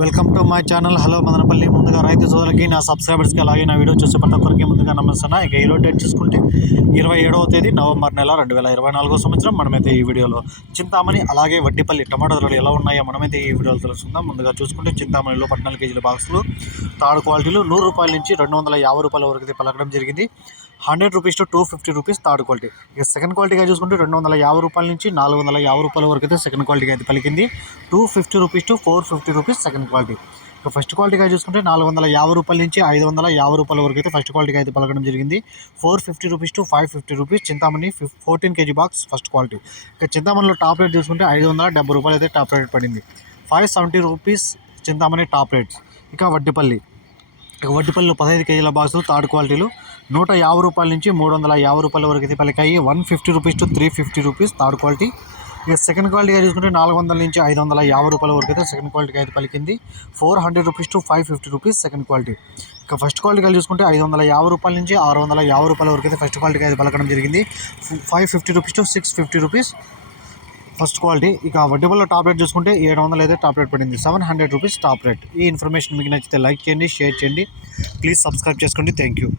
Welcome to my channel hello Madanapalle ముందుగా రైతు సోదరులకి నా సబ్స్క్రైబర్స్కి అలాగే నా వీడియో చూసే ప్రతి ఒక్కరికి ముందుగా నమస్తున్నా ఇక ఈరోజు డేట్ చూసుకుంటే ఇరవై ఏడవ తేదీ నవంబర్ నెల రెండు వేల ఇరవై నాలుగో సంవత్సరం. మనమైతే ఈ వీడియోలో చింతామణి అలాగే వడ్డీపల్లి టమాటో ధరలు ఎలా ఉన్నాయో మనమైతే ఈ వీడియోలో తెలుసుకుందాం. ముందుగా చూసుకుంటే చింతామణిలో పద్నాలుగు కేజీల బాక్సులు థర్డ్ క్వాలిటీలు నూరు రూపాయల నుంచి రెండు వందల యాభై రూపాయల వరకు అయితే పలకడం జరిగింది. Hundred rupees to two fifty rupees third quality ఇక సెకండ్ క్వాలిటీగా చూసుకుంటే రెండు వందల యాభై రూపాయల నుంచి నాలుగు వందల యాభై రూపాయల వరకు అయితే సెకండ్ క్వాలిటీగా అయితే పలికింది. Two fifty rupees to four fifty rupees second quality. ఇక ఫస్ట్ క్వాలిటీగా చూసుకుంటే నాలుగు వందల యాభై రూపాయల నుంచి ఐదు వందల యాభై రూపాయల వరకు అయితే ఫస్ట్ క్వాలిటీగా అయితే పలకడం జరిగింది. Four fifty rupees to five fifty rupees Chintamani fif fourteen KG box first quality. ఇక చింతామణిలో టాప్ రేట్ చూసుకుంటే ఐదు వందల డెబ్బై రూపాయలు అయితే టాప్ రేట్ పడింది. Five seventy rupees Chintamani top rates. ఇక వడ్డిపల్లి. ఇక వడ్డిపల్లిలో పదహైదు కేజీల బాక్సులు థర్డ్ క్వాలిటీలు. నూట యాభై రూపాయల నుంచి మూడు వందల యాభై రూపాయల వరకు అయితే పలికాయి. One fifty rupees to three fifty rupees third quality. ఇక సెకండ్ క్వాలిటీగా చూసుకుంటే నాలుగు వందల నుంచి ఐదు వందల యాభై రూపాయల వరకు అయితే సెకండ్ క్వాలిటీకి అయితే పలికింది. Four hundred rupees to five fifty rupees second quality ఇక ఫస్ట్ క్వాలిటీగా చూసుకుంటే ఐదు వందల యాభై రూపాయల నుంచి ఆరు వందల యాభై రూపాయల వరకు అయితే ఫస్ట్ క్వాలిటీకి అయితే పలకడం జరిగింది. Five fifty rupees to six fifty rupees first quality ఇక వడ్డీబుల్లో టాప్ రేట్ చూసుకుంటే ఏడు వందలు అయితే టాప్ రేట్ పడింది. Seven hundred rupees top rate ఈ ఇన్ఫర్మేషన్ మీకు నచ్చితే లైక్ చేయండి షేర్ చేయండి. ప్లీజ్ సబ్స్క్రైబ్ చేసుకోండి. Thank you